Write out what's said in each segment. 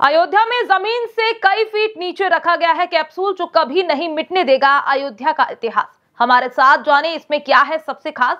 अयोध्या में जमीन से कई फीट नीचे रखा गया है कैप्सूल जो कभी नहीं मिटने देगा अयोध्या का इतिहास। हमारे साथ जाने इसमें क्या है सबसे खास,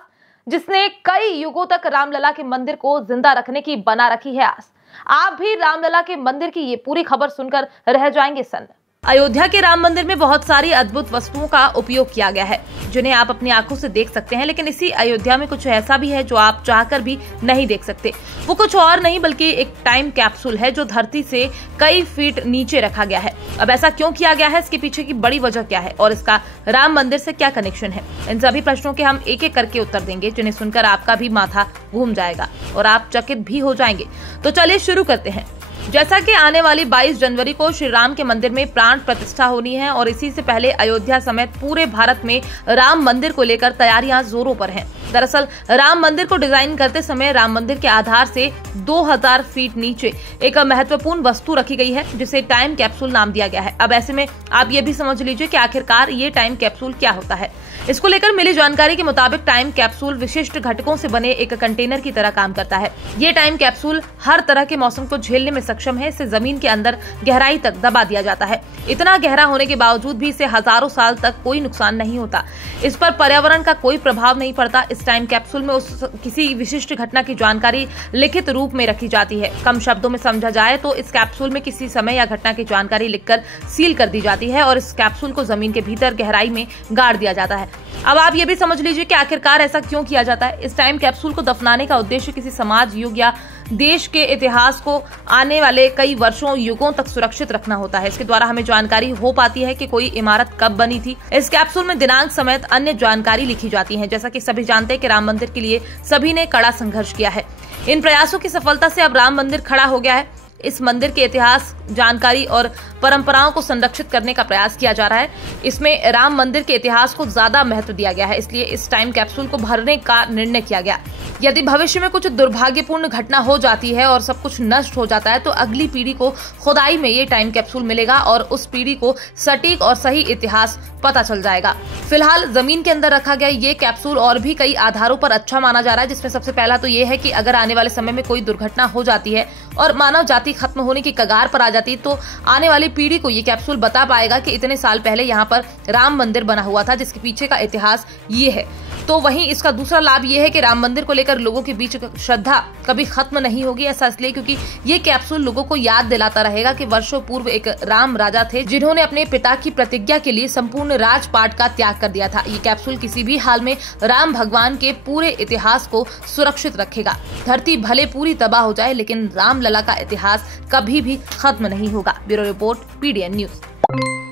जिसने कई युगों तक रामलला के मंदिर को जिंदा रखने की बना रखी है आस। आप भी रामलला के मंदिर की ये पूरी खबर सुनकर रह जाएंगे सन्न। अयोध्या के राम मंदिर में बहुत सारी अद्भुत वस्तुओं का उपयोग किया गया है जिन्हें आप अपनी आंखों से देख सकते हैं, लेकिन इसी अयोध्या में कुछ ऐसा भी है जो आप चाहकर भी नहीं देख सकते। वो कुछ और नहीं बल्कि एक टाइम कैप्सूल है जो धरती से कई फीट नीचे रखा गया है। अब ऐसा क्यों किया गया है, इसके पीछे की बड़ी वजह क्या है और इसका राम मंदिर से क्या कनेक्शन है, इन सभी प्रश्नों के हम एक एक करके उत्तर देंगे जिन्हें सुनकर आपका भी माथा घूम जाएगा और आप चकित भी हो जाएंगे। तो चलिए शुरू करते हैं। जैसा कि आने वाली 22 जनवरी को श्री राम के मंदिर में प्राण प्रतिष्ठा होनी है और इसी से पहले अयोध्या समेत पूरे भारत में राम मंदिर को लेकर तैयारियां जोरों पर हैं। दरअसल राम मंदिर को डिजाइन करते समय राम मंदिर के आधार से 2000 फीट नीचे एक महत्वपूर्ण वस्तु रखी गई है जिसे टाइम कैप्सूल नाम दिया गया है। अब ऐसे में आप ये भी समझ लीजिए कि आखिरकार ये टाइम कैप्सूल क्या होता है। इसको लेकर मिली जानकारी के मुताबिक टाइम कैप्सूल विशिष्ट घटकों से बने एक कंटेनर की तरह काम करता है। ये टाइम कैप्सूल हर तरह के मौसम को झेलने में सक्षम है। इसे जमीन के अंदर गहराई तक दबा दिया जाता है। इतना गहरा होने के बावजूद भी इसे हजारों साल तक कोई नुकसान नहीं होता। इस पर पर्यावरण का कोई प्रभाव नहीं पड़ता। इस टाइम कैप्सूल में किसी विशिष्ट घटना की जानकारी लिखित रूप में रखी जाती है। कम शब्दों में समझा जाए तो इस कैप्सूल में किसी समय या घटना की जानकारी लिखकर सील कर दी जाती है और इस कैप्सूल को जमीन के भीतर गहराई में गाड़ दिया जाता है। अब आप ये भी समझ लीजिए कि आखिरकार ऐसा क्यों किया जाता है। इस टाइम कैप्सूल को दफनाने का उद्देश्य किसी समाज, युग या देश के इतिहास को आने वाले कई वर्षों, युगों तक सुरक्षित रखना होता है। इसके द्वारा हमें जानकारी हो पाती है कि कोई इमारत कब बनी थी। इस कैप्सूल में दिनांक समेत अन्य जानकारी लिखी जाती है। जैसा कि सभी जानते हैं कि राम मंदिर के लिए सभी ने कड़ा संघर्ष किया है। इन प्रयासों की सफलता से अब राम मंदिर खड़ा हो गया है। इस मंदिर के इतिहास, जानकारी और परंपराओं को संरक्षित करने का प्रयास किया जा रहा है। इसमें राम मंदिर के इतिहास को ज्यादा महत्व दिया गया है, इसलिए इस टाइम कैप्सूल को भरने का निर्णय किया गया। यदि भविष्य में कुछ दुर्भाग्यपूर्ण घटना हो जाती है और सब कुछ नष्ट हो जाता है तो अगली पीढ़ी को खुदाई में ये टाइम कैप्सूल मिलेगा और उस पीढ़ी को सटीक और सही इतिहास पता चल जाएगा। फिलहाल जमीन के अंदर रखा गया ये कैप्सूल और भी कई आधारों पर अच्छा माना जा रहा है, जिसमें सबसे पहला तो ये है कि अगर आने वाले समय में कोई दुर्घटना हो जाती है और मानव जाति खत्म होने की कगार पर आ जाती है तो आने वाली पीढ़ी को ये कैप्सूल बता पाएगा कि इतने साल पहले यहाँ पर राम मंदिर बना हुआ था, जिसके पीछे का इतिहास ये है। तो वहीं इसका दूसरा लाभ ये है कि राम मंदिर को लेकर लोगों के बीच श्रद्धा कभी खत्म नहीं होगी। ऐसा इसलिए क्योंकि ये कैप्सूल लोगों को याद दिलाता रहेगा कि वर्षों पूर्व एक राम राजा थे जिन्होंने अपने पिता की प्रतिज्ञा के लिए संपूर्ण राजपाट का त्याग कर दिया था। ये कैप्सूल किसी भी हाल में राम भगवान के पूरे इतिहास को सुरक्षित रखेगा। धरती भले पूरी तबाह हो जाए लेकिन रामलला का इतिहास कभी भी खत्म नहीं होगा। Bureau report, PDN news.